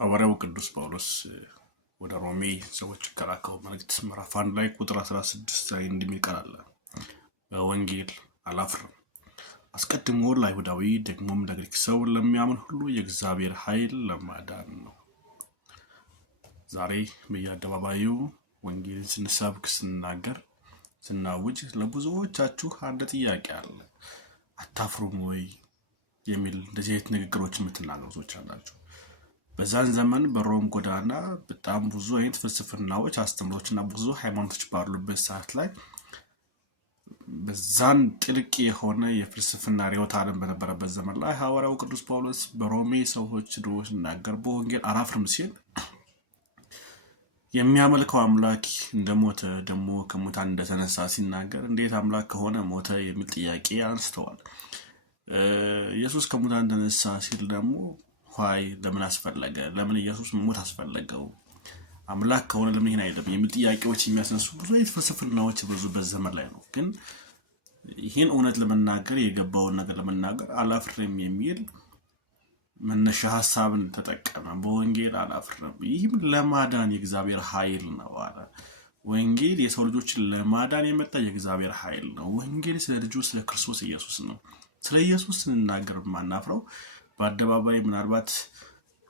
ሐዋርያው ቅዱስ ጳውሎስ ወደ ሮሜ ሰዎች ከላከው መልእክት ምዕራፍ 1 ላይ ቁጥር 16 ላይ እንደሚል ቃል አለ። በወንጌል አላፍርም፣ አስቀድሞ ለአይሁዳዊ ደግሞም ለግሪክ ሰው ለሚያምን ሁሉ የእግዚአብሔር ኃይል ለማዳን ነው። ዛሬ በየአደባባዩ ወንጌልን ስንሰብክ ስንናገር ስናውጅ ለብዙዎቻችሁ አንድ ጥያቄ አለ። አታፍሩም ወይ የሚል እንደዚህ አይነት ንግግሮች የምትናገሩ ሰዎች አላችሁ። በዛን ዘመን በሮም ጎዳና በጣም ብዙ አይነት ፍልስፍናዎች አስተምሮችና ብዙ ሃይማኖቶች ባሉበት ሰዓት ላይ በዛን ጥልቅ የሆነ የፍልስፍና ርዕዮተ ዓለም በነበረበት ዘመን ላይ ሐዋርያው ቅዱስ ጳውሎስ በሮሜ ሰዎች ድሮ ሲናገር በወንጌል አላፍርም ሲል የሚያመልከው አምላክ እንደሞተ ደግሞ ከሙታን እንደተነሳ ሲናገር እንዴት አምላክ ከሆነ ሞተ የሚል ጥያቄ አንስተዋል። ኢየሱስ ከሙታን ተነሳ ሲል ደግሞ ኋይ ለምን አስፈለገ? ለምን ኢየሱስ ሞት አስፈለገው? አምላክ ከሆነ ለምን ይሄን አይደለም የሚል ጥያቄዎች የሚያስነሱ ብዙ ፍልስፍናዎች ብዙበት ዘመን ላይ ነው። ግን ይሄን እውነት ለመናገር የገባውን ነገር ለመናገር አላፍርም የሚል መነሻ ሐሳብን ተጠቀመ። በወንጌል አላፍርም፣ ይህም ለማዳን የእግዚአብሔር ኃይል ነው አለ። ወንጌል የሰው ልጆችን ለማዳን የመጣ የእግዚአብሔር ኃይል ነው። ወንጌል ስለ ልጁ ስለ ክርስቶስ ኢየሱስ ነው። ስለ ኢየሱስ ስንናገር ማናፍረው በአደባባይ ምናልባት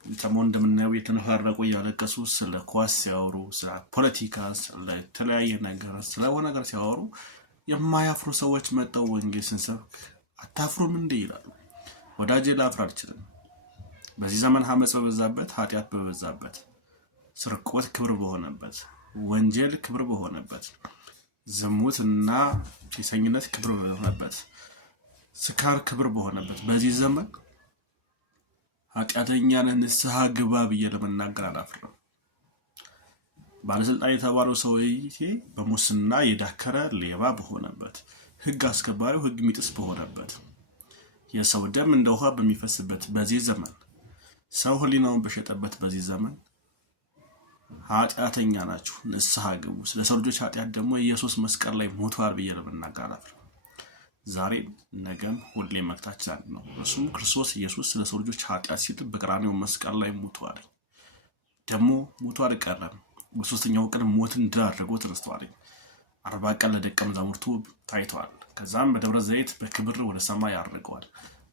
ሰሞኑን እንደምናየው የተነፋረቁ እያለቀሱ ስለ ኳስ ሲያወሩ፣ ስለ ፖለቲካ፣ ስለ ተለያየ ነገር ስለሆነ ነገር ሲያወሩ የማያፍሩ ሰዎች መጣው ወንጌል ስንሰብክ አታፍሩም እንዴ ይላሉ። ወዳጄ ላፍር አልችልም። በዚህ ዘመን ሐመጽ በበዛበት፣ ኃጢአት በበዛበት፣ ስርቆት ክብር በሆነበት፣ ወንጀል ክብር በሆነበት፣ ዝሙትና ሴሰኝነት ክብር በሆነበት፣ ስካር ክብር በሆነበት በዚህ ዘመን ኃጢአተኛን ንስሐ ግባ ብዬ ለመናገር አላፍርም። ባለስልጣን የተባለው ሰውዬ በሙስና የዳከረ ሌባ በሆነበት፣ ህግ አስከባሪው ህግ የሚጥስ በሆነበት፣ የሰው ደም እንደ ውሃ በሚፈስበት በዚህ ዘመን፣ ሰው ህሊናውን በሸጠበት በዚህ ዘመን ኃጢአተኛ ናችሁ ንስሐ ግቡ፣ ስለ ሰው ልጆች ኃጢአት ደግሞ ኢየሱስ መስቀል ላይ ሞቷል ብዬ ለመናገር አላፍርም። ዛሬም ነገም ሁሌ መክታችን ነው። እሱም ክርስቶስ ኢየሱስ ስለ ሰው ልጆች ኃጢአት ሲል በቀራንዮ መስቀል ላይ ሞቷል። ደግሞ ሞቶ አልቀረም፣ በሶስተኛው ቀን ሞትን ድል አድርጎ ተነስቷል። 40 ቀን ለደቀ መዛሙርቱ ታይቷል። ከዛም በደብረ ዘይት በክብር ወደ ሰማይ አድርገዋል።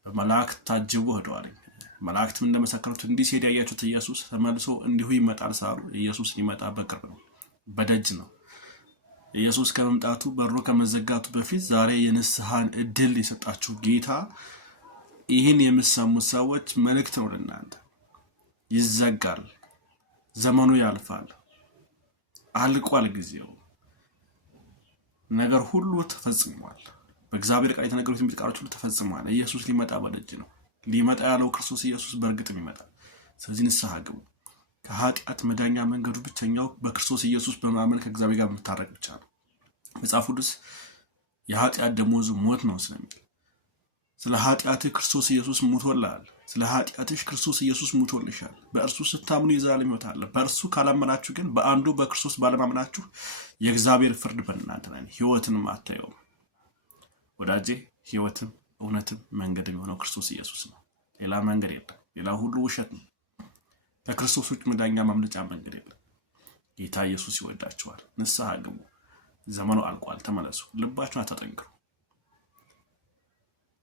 በመላእክት ታጅቦ ሄደዋል። መላእክትም እንደመሰከሩት እንዲህ ሲሄድ ያያችሁት ኢየሱስ ተመልሶ እንዲሁ ይመጣል ሳሉ ኢየሱስ ሊመጣ በቅርብ ነው፣ በደጅ ነው። ኢየሱስ ከመምጣቱ በሩ ከመዘጋቱ በፊት ዛሬ የንስሐን እድል የሰጣችሁ ጌታ ይህን የምትሰሙት ሰዎች መልእክት ነው ለእናንተ። ይዘጋል፣ ዘመኑ ያልፋል፣ አልቋል ጊዜው፣ ነገር ሁሉ ተፈጽሟል። በእግዚአብሔር ቃል የተነገሩት ትንቢት ቃሎች ሁሉ ተፈጽሟል። ኢየሱስ ሊመጣ በደጅ ነው። ሊመጣ ያለው ክርስቶስ ኢየሱስ በእርግጥም ይመጣል። ስለዚህ ንስሐ ግቡ። ከኃጢአት መዳኛ መንገዱ ብቸኛው በክርስቶስ ኢየሱስ በማመን ከእግዚአብሔር ጋር መታረቅ ብቻ ነው። መጽሐፍ ቅዱስ የኃጢአት ደሞዙ ሞት ነው ስለሚል ስለ ኃጢአትህ ክርስቶስ ኢየሱስ ሞቶልሃል። ስለ ኃጢአትሽ ክርስቶስ ኢየሱስ ሞቶልሻል። በእርሱ ስታምኑ የዘላለም ሕይወት አለ። በእርሱ ካላመናችሁ ግን በአንዱ በክርስቶስ ባለማመናችሁ የእግዚአብሔር ፍርድ በእናንተ ላይ ነው። ሕይወትንም አታዩም። ወዳጄ ሕይወትም እውነትም መንገድም የሆነው ክርስቶስ ኢየሱስ ነው። ሌላ መንገድ የለም። ሌላ ሁሉ ውሸት ነው። ከክርስቶስ ውጭ መዳኛ ማምለጫ መንገድ የለም። ጌታ ኢየሱስ ይወዳችኋል። ንስሐ ግቡ። ዘመኑ አልቋል። ተመለሱ። ልባችሁን አታጠንክሩ።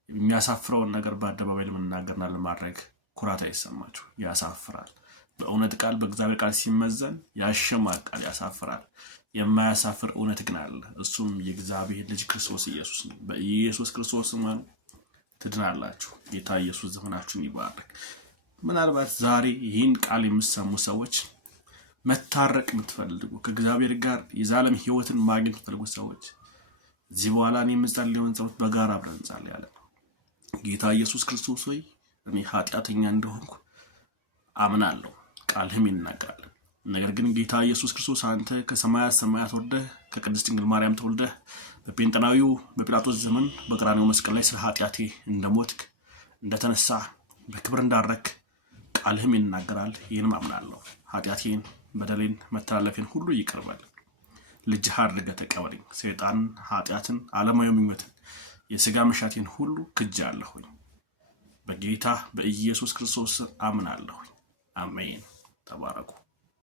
የሚያሳፍረውን ነገር በአደባባይ ለመናገርና ለማድረግ ኩራት አይሰማችሁ። ያሳፍራል። በእውነት ቃል በእግዚአብሔር ቃል ሲመዘን ያሸማቃል፣ ያሳፍራል። የማያሳፍር እውነት ግን አለ። እሱም የእግዚአብሔር ልጅ ክርስቶስ ኢየሱስ ነው። በኢየሱስ ክርስቶስ ማኑ ትድናላችሁ። ጌታ ኢየሱስ ዘመናችሁን ይባርክ። ምናልባት ዛሬ ይህን ቃል የምትሰሙ ሰዎች መታረቅ የምትፈልጉ ከእግዚአብሔር ጋር የዘላለም ሕይወትን ማግኘት የምትፈልጉ ሰዎች እዚህ በኋላ እኔ የምጸልየውን ጸሎት በጋራ አብረን እንጸልያለን። ጌታ ኢየሱስ ክርስቶስ ሆይ እኔ ኃጢአተኛ እንደሆንኩ አምናለሁ፣ ቃልህም ይናገራል። ነገር ግን ጌታ ኢየሱስ ክርስቶስ አንተ ከሰማያት ሰማያት ወርደህ ከቅድስት ድንግል ማርያም ተወልደህ በጴንጤናዊው በጲላጦስ ዘመን በቀራንዮ መስቀል ላይ ስለ ኃጢአቴ እንደሞትክ እንደተነሳ በክብር እንዳረክ ቃልህም ይናገራል። ይህንም አምናለሁ። ኃጢአቴን፣ በደሌን፣ መተላለፌን ሁሉ ይቅር በል። ልጅህ አድርገህ ተቀበለኝ። ሰይጣን፣ ኃጢአትን፣ ዓለማዊ ምኞትን፣ የሥጋ መሻቴን ሁሉ ክጄአለሁኝ። በጌታ በኢየሱስ ክርስቶስ አምናለሁኝ። አሜን። ተባረኩ።